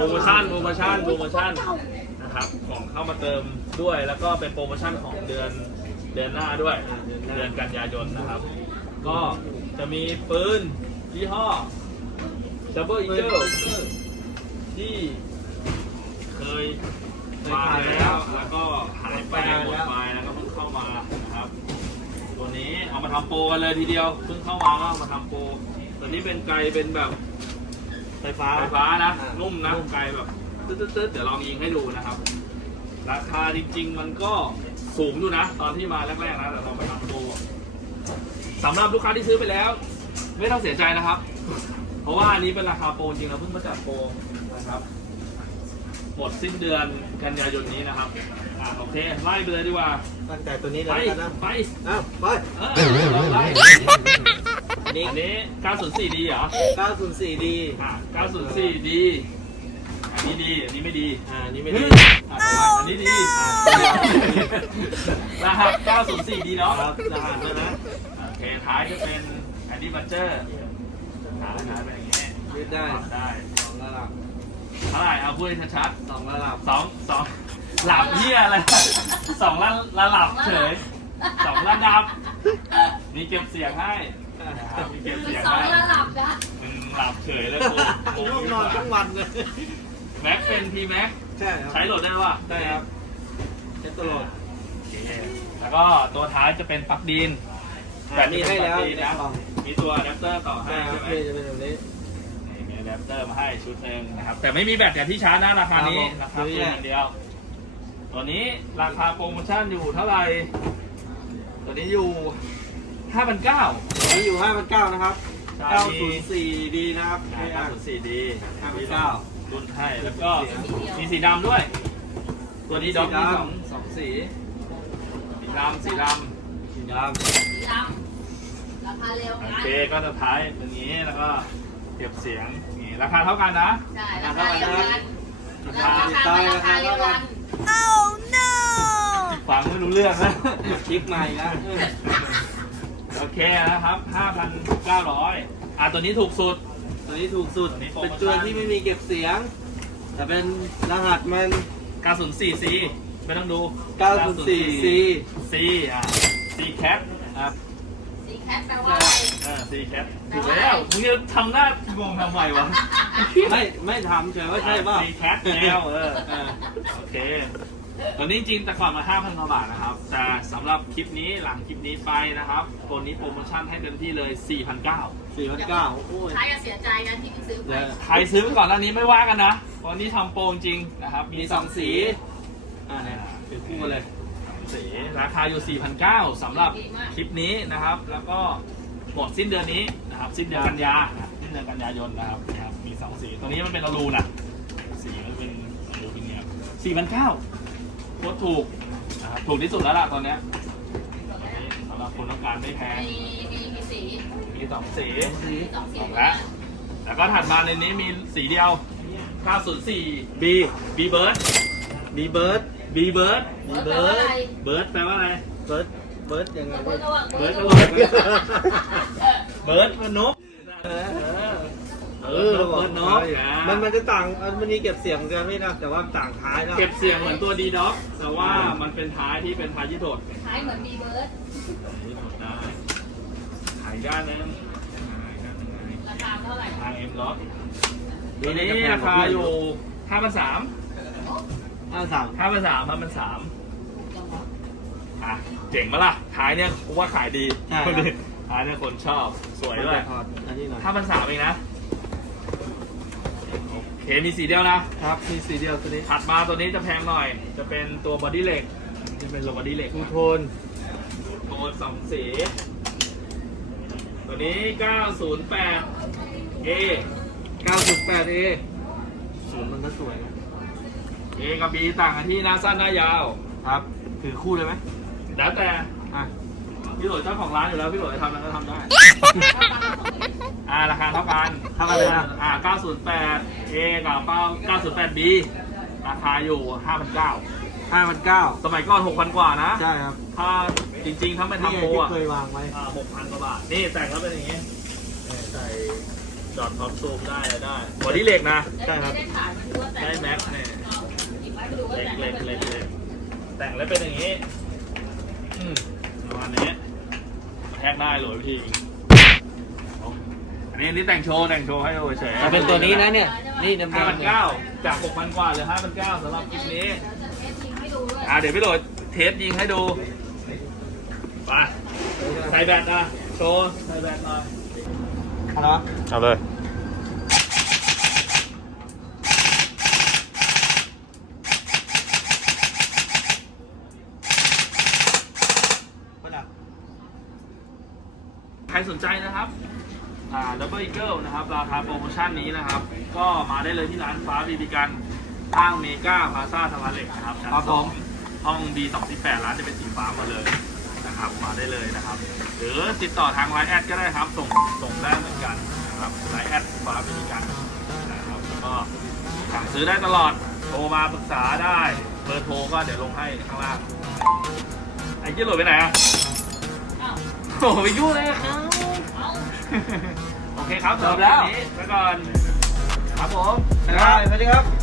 โปรโมชั่นโปรโมชั่นโปรโมชั่นนะครับของเข้ามาเติมด้วย แล้วก็เป็นโปรโมชั่นของเดือนเดือนหน้าด้วย เดือนกันยายนนะครับ ก็จะมีปืนยี่ห้อ Double Eagle ที่เคยมาแล้วแล้วก็หายไปหมดไปแล้วก็เพิ่งเข้ามานะครับ ตัวนี้เอามาทำโปรกันเลยทีเดียวเพิ่งเข้ามาก็เอามาทำโปรตัวนี้เป็นไกลเป็นแบบ ไฟฟ้า ไฟฟ้านะอ่านุ่มนะนุ่มไกลแบบตึ๊ดๆๆเดี๋ยวลองยิงให้ดูนะครับ ราคาจริงๆ มันก็สูงอยู่นะ ตอนที่มาแรกๆนะแต่เราไปทำโปรสำหรับลูกค้าที่ซื้อไปแล้ว ไม่ต้องเสียใจนะครับ เพราะว่าอันนี้เป็นราคาโปรจริงเราเพิ่งมาจัดโปรนะครับ หมดสิ้นเดือนกันยายนนี้นะครับอ่าโอเคไล่ไปเลยดีกว่าตั้งแต่ตัวนี้เลไปยแล้วกันนะไปอ้าวไป เออลองไล่ นี่อันนี้ 904D เหรอ 904D อ่า 904D อันนี้ดี อันนี้ไม่ดี อ่านี่ไม่ได้อะอันนี้ดีรหัส 904ดีเนาะครับรหัสแล้วนะโอเคท้ายจะเป็นอันนี้บัตเจอร์ท้ายท้ายเป็นอย่างงี้ยืดได้ได้สองระดับเท่าไหร่เอาพูดให้ชัดสองระดับๆสองสองหลับเฮียอะไรสองระระหลับเฉยสองระดับ มีเก็บเสียงให้นะครับ มีเก็บเสียงสองให้ระดับนะอืมหลับเฉยเลยกูง่วงนอนทั้งวันเลยแม็กเป็นทีแม็กใช่ครับใช้โหลดได้ป่ะได้ครับใช้ตลอดโอเคแล้วก็ตัวท้ายจะเป็นปลั๊กดินอ่ามีให้แล้วปกดินในนะกล่องมีตัวอะแดปเตอร์ต่อให้ใช่ครัใช่บไหมนี่จะเป็นแบบนี้นี่มีอะแดปเตอร์มาให้ชุดหนึ่งนะครับ แต่ไม่มีแบตกับที่ชาร์จนะราคานี้ครัราบคาผมเพียงอย่างเดียว ตัวนี้ราคาโปรโมชั่นอยู่เท่าไหร่ ตัวนี้อยู่ 5,900นี่อยู่5,900นะครับ ใช่ 904D นะครับอ่าไม่อะ904ดี5,900รุ่นให้แล้วก็มีสีดำด้วย ตัวนี้ด็อกมีสองสองสีสีดำสีดำสีดสีดำราคาเร็วโอนะเคก็จะท้ายอย่างนี้แล้วก็เก็บเสียงนี่ราคาเท่ากันนะ ใช่ราคาเร็วกันราคาราคาเร็วกัน ฟังไม่รู้เรื่องนะำคลิกใหม่นะ โอเคนะครับ5,900อะตัวนี้ถูกสุด ตัวนี้ถูกสุด ตัวนี้โปรโมเป็นชั่นตัวที่ไม่มีเก็บเสียง แต่เป็นรหัสมัน 904C ไม่ต้องดู 904C C อะ C cat ครับสีแคทแปลว่าอะไรเออ C cat ถูกแล้วมึงจะทำหน้างงทำไมวะไม่ไม่ทำเฉยว่าใช่ป่ะ C cat แล้วเออเออโอเค ตัวนี้จริงๆแต่ก่อนมา 5,000กว่าบาทนะครับ แต่สำหรับคลิปนี้หลังคลิปนี้ไปนะครับ ตัวนี้โปรโมชั่นให้เต็มที่เลย 4,900สี่พันเก้าโอ้ยใช้จะเสียใจนะที่ซื้อไปเดี๋ยวใครซื้อไปก่อนหน้านี้ไม่ว่ากันนะตอนนี้ทำโปรจริงนะครับ มีสองสี อ่าเนี่ยถือคู่มาเลยสีราคาอยู่ 4,900สำหรับคลิปนี้นะครับ แล้วก็หมดสิ้นเดือนนี้นะครับ สิ้นเดือนกันยาสิ้นเดือนกันยายนนะครับนะครับ มีสองสี ตัวนี้มันเป็นอลูนะสีมันเป็นอลูเป็นเนี้ย4,900 โคตรถูกนะครับถูกที่สุดแล้วล่ะตอนเนี้ยตอนนี้สำหรับคนต้องการไม่แพงมีมีมีสีมีสองสีสีสองสีสองแล้วแล้วก็ถัดมาในนี้มีสีเดียว 904 B B Bird มีเบิร์ด B Bird มีเบิเบิร์ร์ดดเบิร์ดแปลว่าอะไร เบิร์ด เบิร์ดยังไงเบิร์ด เบิร์ดระวังเบิเบิร์ร์ดดระวังเบิร์ดมันนก เออเอเอออเบิร์ดนกอ่ามันมันจะต่างมันมีเก็บเสียงกันไม่นะแต่ว่าต่างท้ายนะเก็บเสียงเหมือนตัวดีด็อกแต่ว่ามันเป็นท้ายที่เป็นท้ายยี่โดดคล้ายเหมือนมีเบิร์ดยี่โดดได้ขายด้านนึงราคาเท่าไหร่ทางเอ็มล็อกตัวนี้ราคาอยู่5 3 0 0ห้าสาม5 3 0 0 5 3 0 0อะเจ๋งมาล่ะท้ายเนี่ยกูว่าขายดีใช่ครับท้ายเนี่ยคนชอบสวยด้วยถอดอันนี้หน่อยห้าพันสามเองนะโอ เคมีสีเดียวนะครับมีสีเดียวตัวนี้ถัดมาตัวนี้จะแพงหน่อย จะเป็นตัวบอดี้เหล็กจะเป็นตัวบอดี้เหล็กทูโทนโทนสองสี ตัวนี้ 908 A 9.8 A ศูนย์มันก็สวยนะ A กับ B ต่างกันที่หน้าสั้นหน้ายาว ครับ ถือคู่เลยไหมแล้วแต่ อะ พี่หลวงเจ้าของร้านอยู่แล้วพี่หลวงจะทำอะไรก็ทำได้ อ่าราคาเท่ากันเท่ากันเลยนะ อ่า 908 A กับ908 B ราคาอยู่ 5,900 5,900สมัยก่อน 6,000 กว่านะ ใช่ครับถ้าจริง ๆ ถ้าไม่นี่ทำไงโปรที่อะเคยวางไว้หกพันกว่าบาท นี่แต่งแล้วเป็นอย่างงี้ใส่จอดพร้อมซูมได้อะไรได้บอดี้เหล็กนะ ใช่ครับได้แม็กเนี่ยเล็กเล็กเล็กเล็กแต่งแล้วเป็นอย่างนี้ อืมประมาณนี้ แทกได้เลยพี่อันนี้อันนี้แต่งโชว์แต่งโชว์ให้ดูเฉยๆถ้าเป็นตัวนี้นะเนี่ย นี่ดำห้าพันๆเก้าจากหกพันกว่าเหลือห้าพันเก้าสำหรับคลิปนี้ อ่าเดี๋ยวพี่โหลดเทสยิงให้ดูไปใส่แบตอะ โชว์ ใส่แบตหน่อยเนาะเอาเลย สนใจนะครับอ่าดับเบิลอีเกิลนะครับ ราคาโปรโมชั่นนี้นะครับ ก็มาได้เลยที่ร้านฟ้าบีบีกันข้างเมกาพาซาสะพานเหล็กนะครับชั้นครับสผองม ห้อง B218 ร้านจะเป็นสีฟ้าหมาเลยนะครับ มาได้เลยนะครับ หรือติดต่อทางไลน์แอดก็ได้ครับ ส่งส่งได้เหมือนกันนะครับไลน์แอดฟ้าบีบีกันนะครับแล้วก็สั่งซื้อได้ตลอดโทรมาปรึกษาได้เบอร์โทรก็เดี๋ยวลงให้ข้างล่างไอ้เจี๊ยโหลดไปไหนอะโอ้ยยุ่งเลยครับ โอเคครับจบแล้วสำหรับนนี้ไปก่อน ครับผม สวัสดีครับ